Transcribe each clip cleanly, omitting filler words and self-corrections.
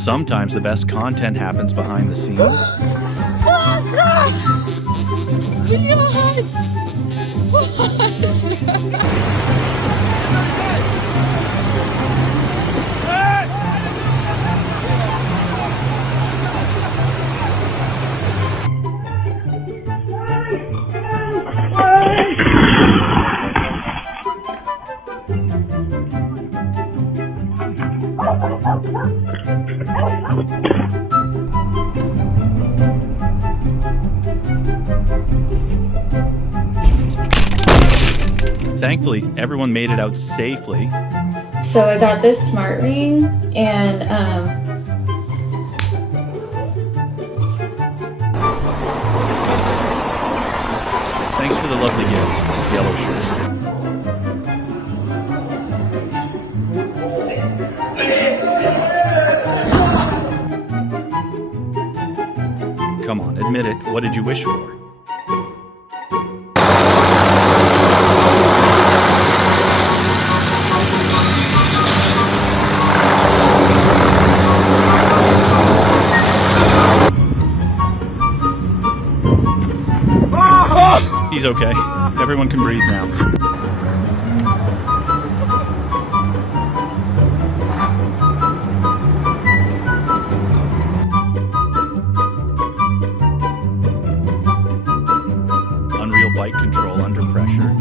Sometimes the best content happens behind the scenes. Thankfully, everyone made it out safely. So I got this smart ring, and thanks for the lovely gift, yellow shirt. Come on, admit it. What did you wish for? He's okay. Everyone can breathe now. Unreal bike control under pressure.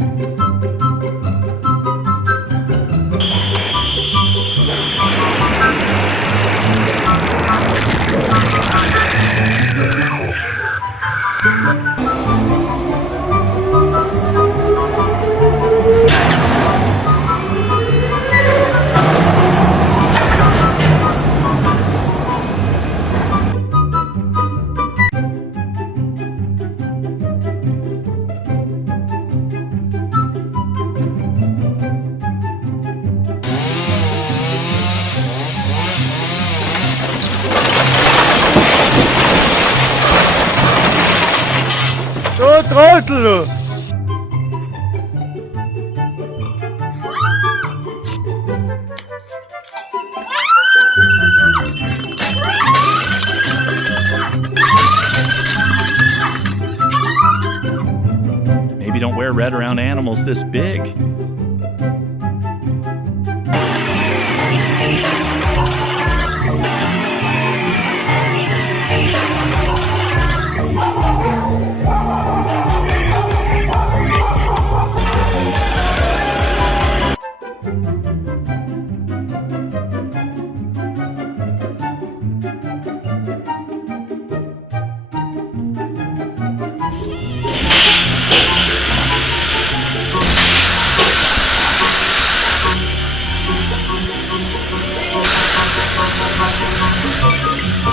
Trottel! Maybe don't wear red around animals this big.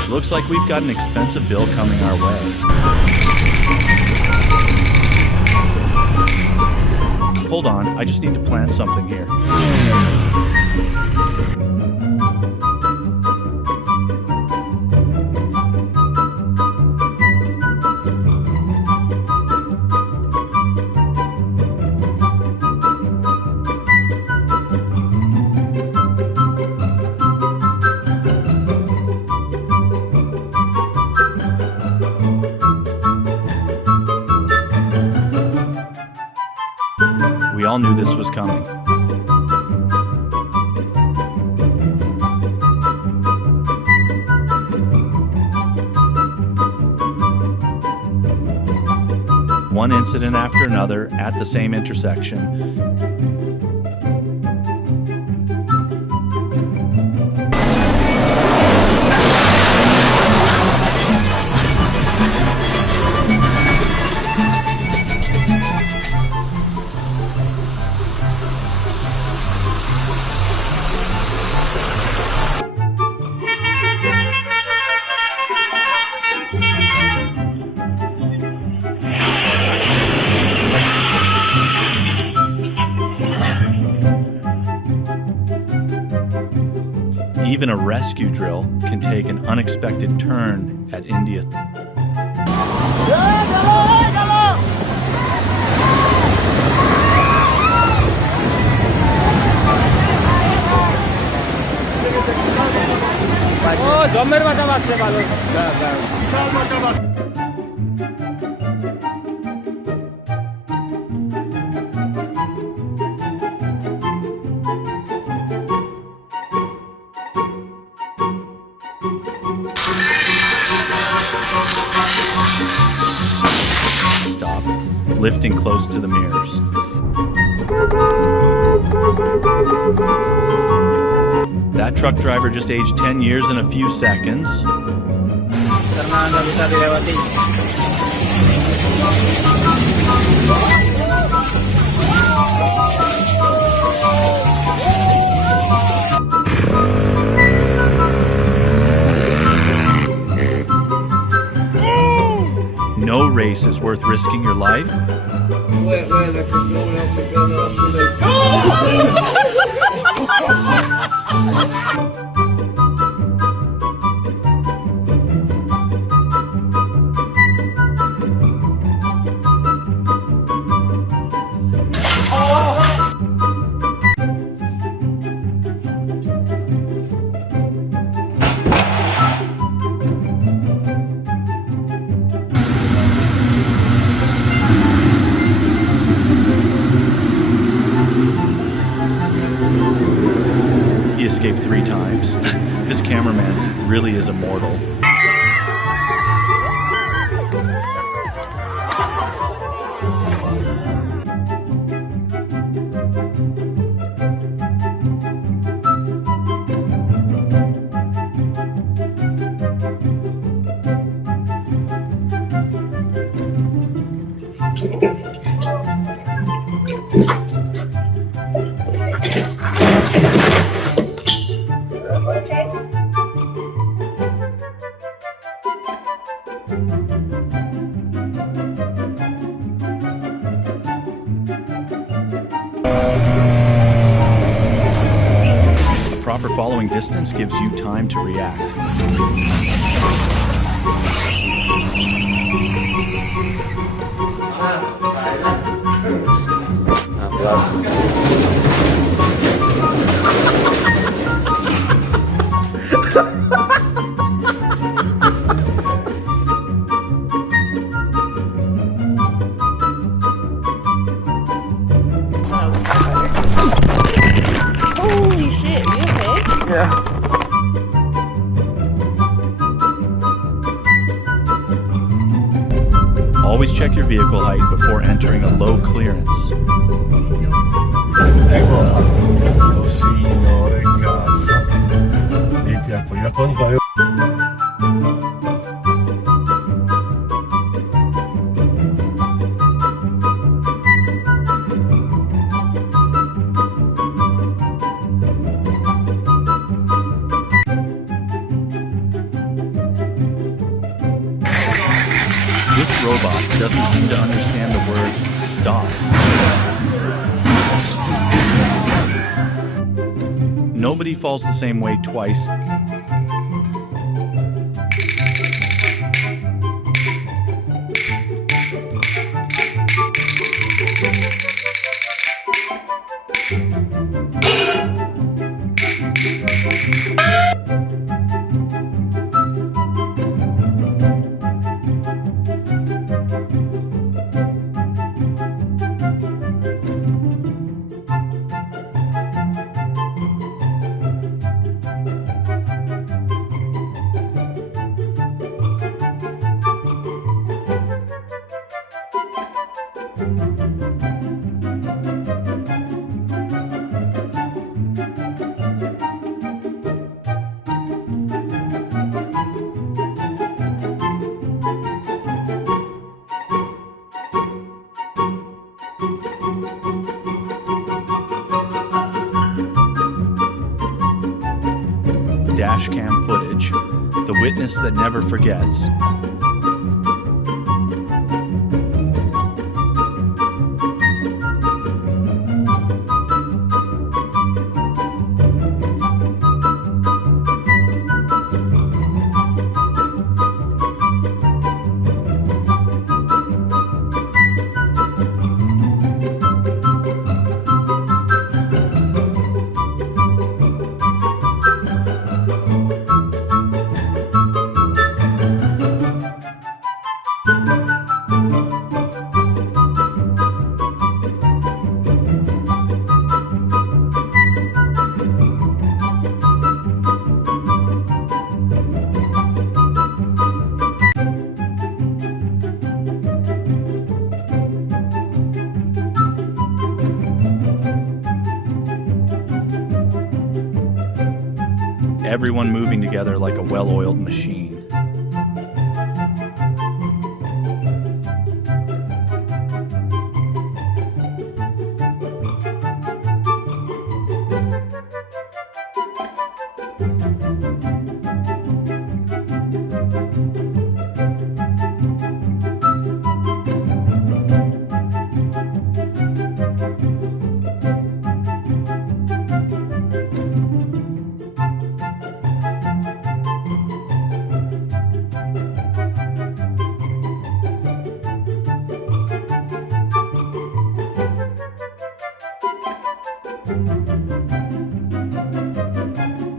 Looks like we've got an expensive bill coming our way. Hold on, I just need to plan something here. We all knew this was coming. One incident after another at the same intersection. Even a rescue drill can take an unexpected turn at India. ও জমের বাচ্চা বাঁচলে ভালো। বিশাল বাচ্চা বাঁচ। Stop, lifting close to the mirrors. That truck driver just aged 10 years in a few seconds. Karena nggak bisa dilewati. No race is worth risking your life. He escaped 3 times. This cameraman really is immortal. A proper following distance gives you time to react. Holy shit, you okay? Ya. Always check your vehicle height before entering a low clearance. Ecco, signore, cazzo. Metti a quella cosa. This robot doesn't seem to understand the word stop. Nobody falls the same way twice. Dash cam footage, the witness that never forgets. everyone moving together like a well-oiled machine.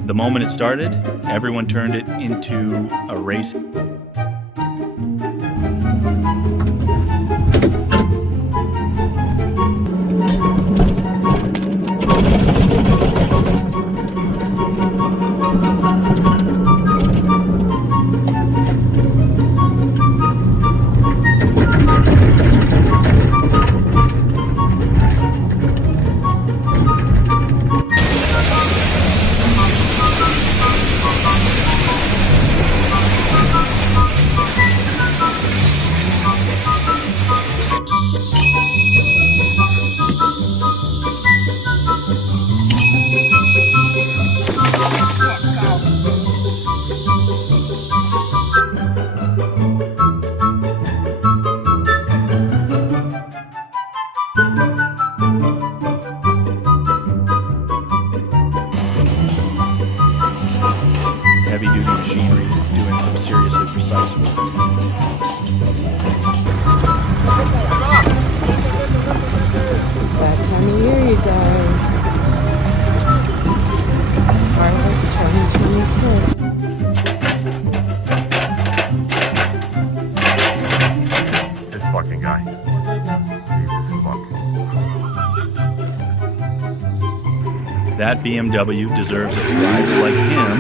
The moment it started, everyone turned it into a race. Heavy-duty machinery doing some seriously precise work. It's that time of year, you guys. Harvest 2026. This fucking guy. Jesus fuck. That BMW deserves a driver like him.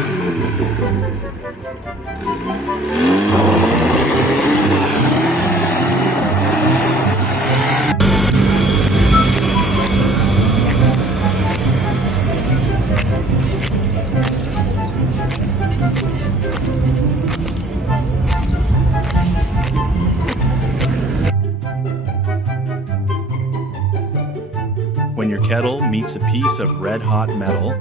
When your kettle meets a piece of red-hot metal,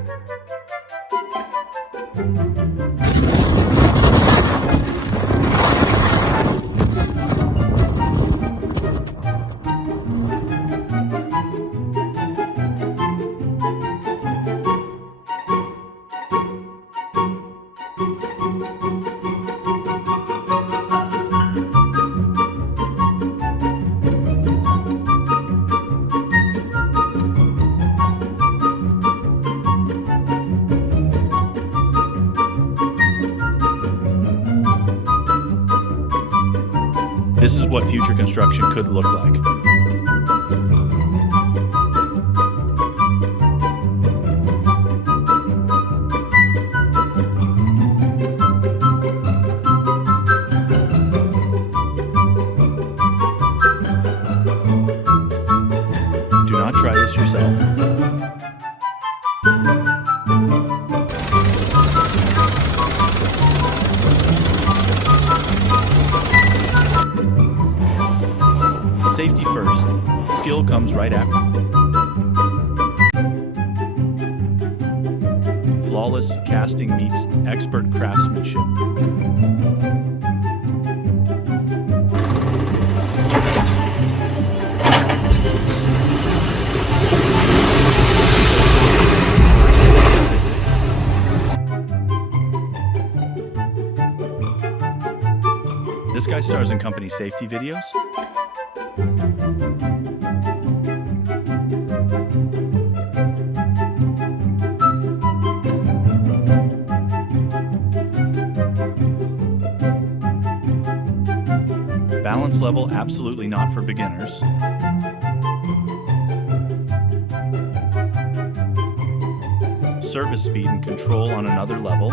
this is what future construction could look like. Do not try this yourself. Safety first. Skill comes right after. Flawless casting meets expert craftsmanship. This guy stars in company safety videos. Balance level absolutely not for beginners. Service speed and control on another level.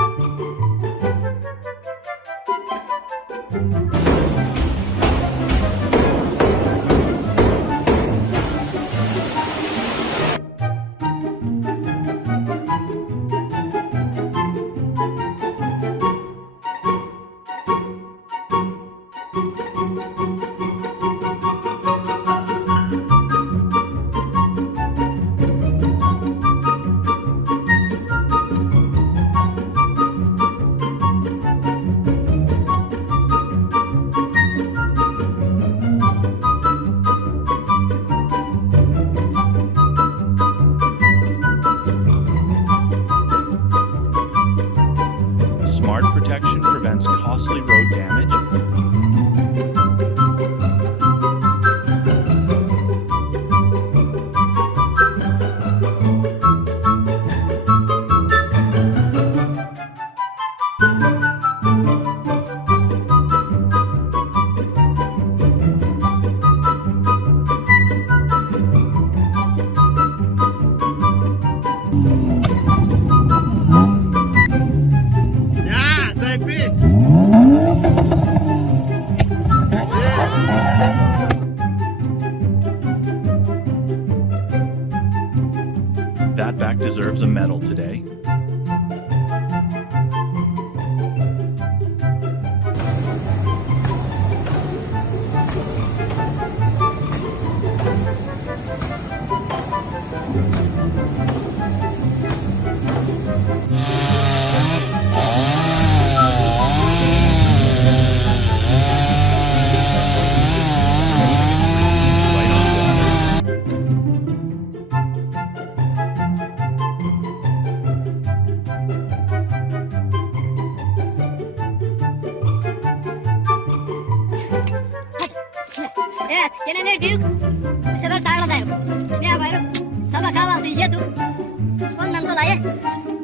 Compilation prevents costly road damage. That back deserves a medal today. Right on water. Evet, gene neredeyik? Bu sefer tarladayım. Ne yapıyorum? Sabah kahvaltıyı yedik. Ondan dolayı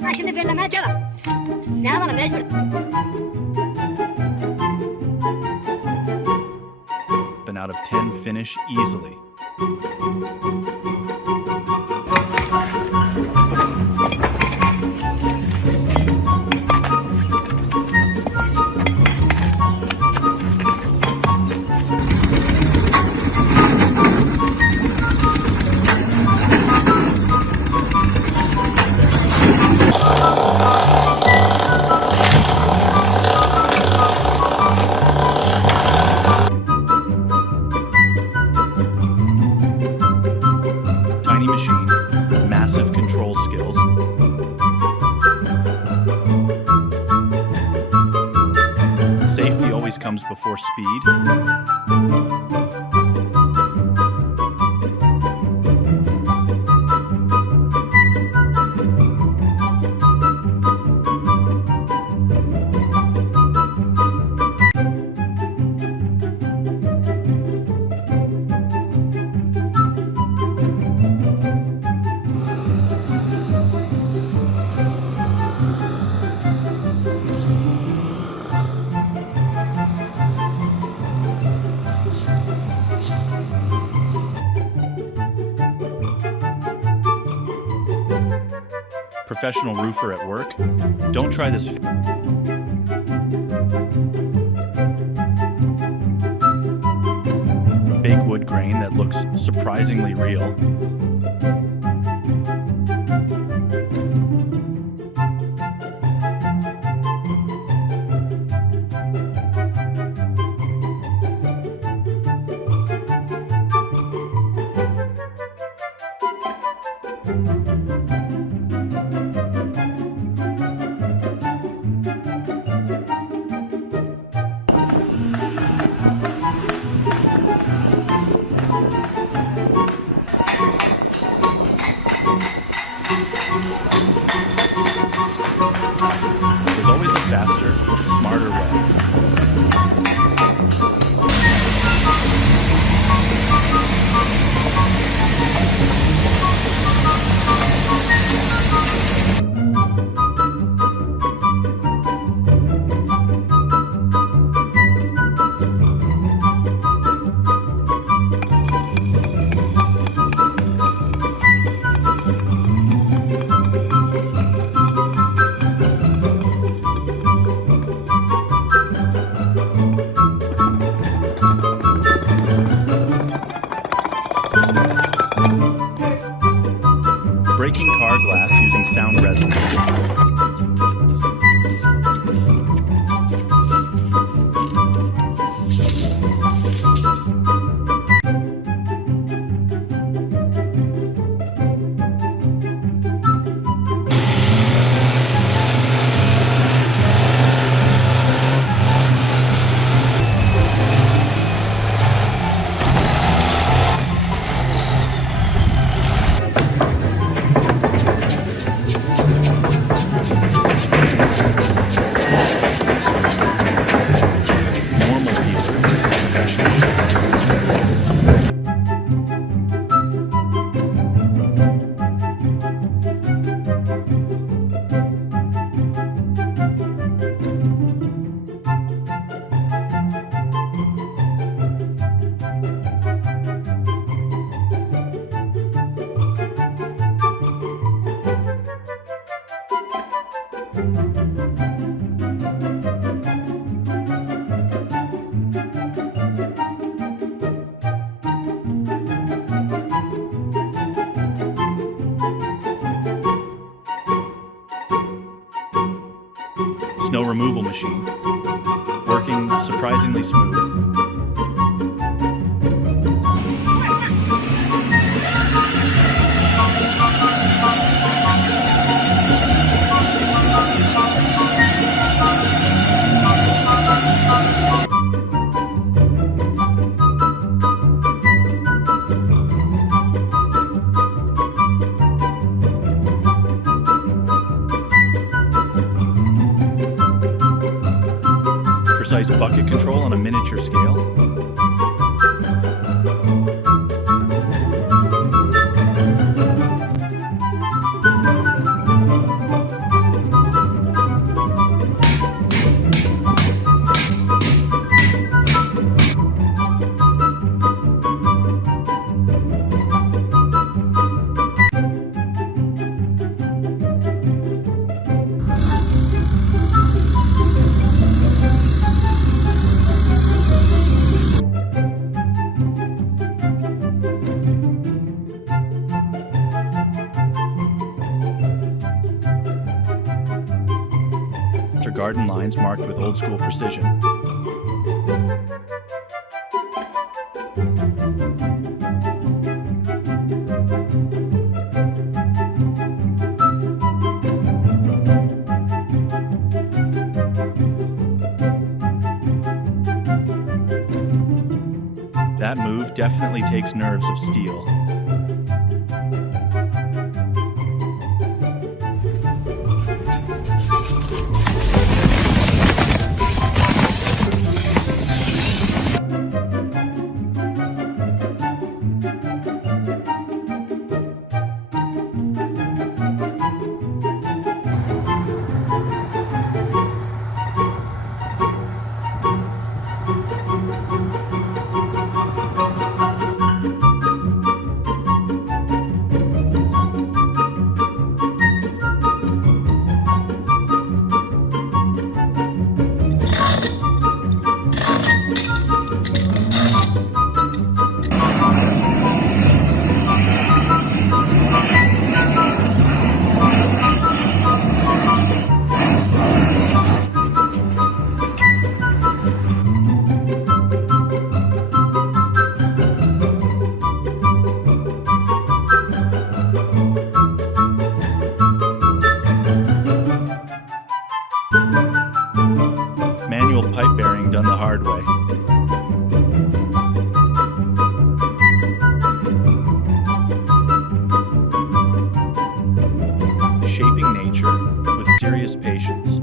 ha şimdi bellemeye devam. Ne yapalım mecbur. Been out of 10 finish easily. Tiny machine, massive control skills. Safety always comes before speed. Professional roofer at work. Don't try this. Big wood grain that looks surprisingly real. There's always a faster, smarter way. removal machine, working surprisingly smooth. Precise bucket control on a miniature scale. Garden lines marked with old school precision. That move definitely takes nerves of steel. Manual pipe bearing done the hard way. Shaping nature with serious patience.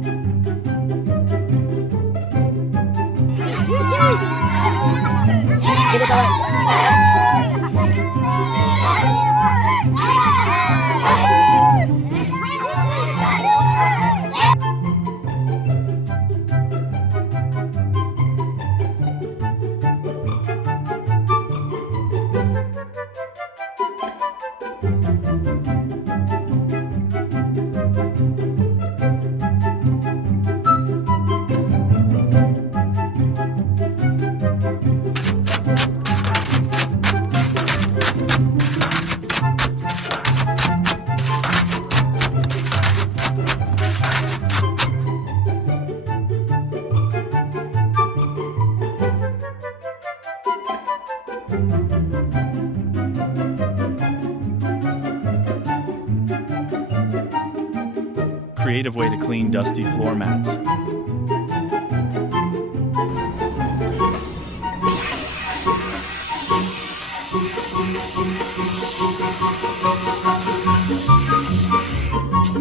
Creative way to clean dusty floor mats.